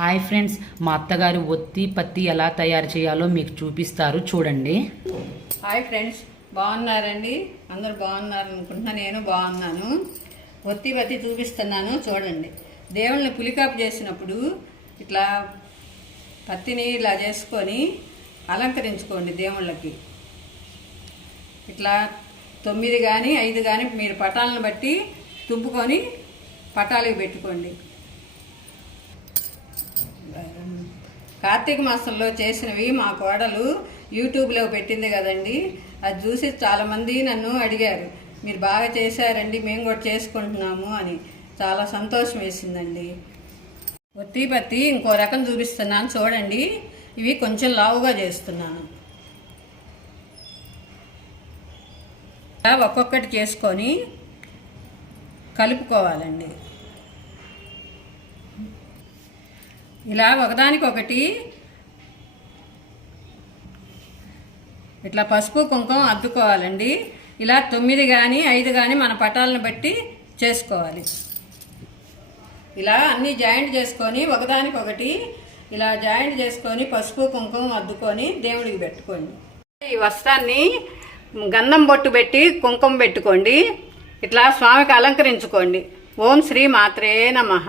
Hi friends, మా అత్తగారు ఒత్తి పత్తి ఎలా తయారు చేయాలో మీకు చూపిస్తారు, చూడండి. హాయ్ ఫ్రెండ్స్, బాగున్నారండి? అందరూ బాగున్నారు అనుకుంటున్నా. నేను బాగున్నాను. ఒత్తి పత్తి చూపిస్తున్నాను, చూడండి. దేవుళ్ళని పులికాపు చేసినప్పుడు ఇట్లా పత్తిని ఇలా చేసుకొని అలంకరించుకోండి. దేవుళ్ళకి ఇట్లా 9 కానీ 5 కానీ మీరు పటాలను బట్టి తుంపుకొని పటాలకి పెట్టుకోండి. కార్తీక మాసంలో చేసినవి మా కోడలు యూట్యూబ్లో పెట్టింది కదండి. అది చూసి చాలామంది నన్ను అడిగారు, మీరు బాగా చేశారండి, మేము కూడా చేసుకుంటున్నాము అని. చాలా సంతోషం వేసిందండి. ఒత్తి పత్తి ఇంకో రకం చూపిస్తున్నాను, చూడండి. ఇవి కొంచెం లావుగా చేస్తున్నాను. ఒక్కొక్కటి చేసుకొని కలుపుకోవాలండి. ఇలా ఒకదానికొకటి ఇట్లా పసుపు కుంకుమ అద్దుకోవాలండి. ఇలా 9 కానీ 5 కానీ మన పటాలను బట్టి చేసుకోవాలి. ఇలా అన్నీ జాయింట్ చేసుకొని ఒకదానికొకటి ఇలా జాయింట్ చేసుకొని పసుపు కుంకుమ అద్దుకొని దేవుడికి పెట్టుకోండి. ఈ వస్త్రాన్ని గంధం బొట్టు పెట్టి కుంకుమ పెట్టుకోండి. ఇట్లా స్వామికి అలంకరించుకోండి. ఓం శ్రీ మాత్రే నమః.